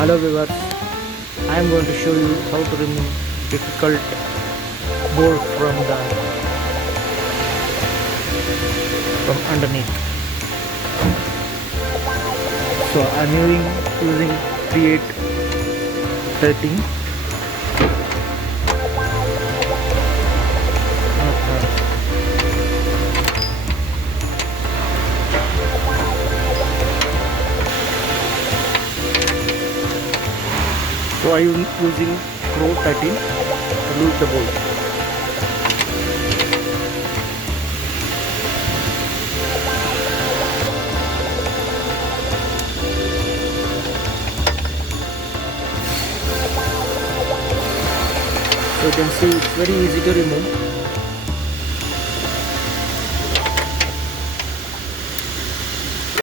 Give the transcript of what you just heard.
Hello viewers, I am going to show you how to remove difficult bolt from underneath. So I am using Create 13. So I am using Pro 13 to lose the bolt. So you can see it's very easy to remove.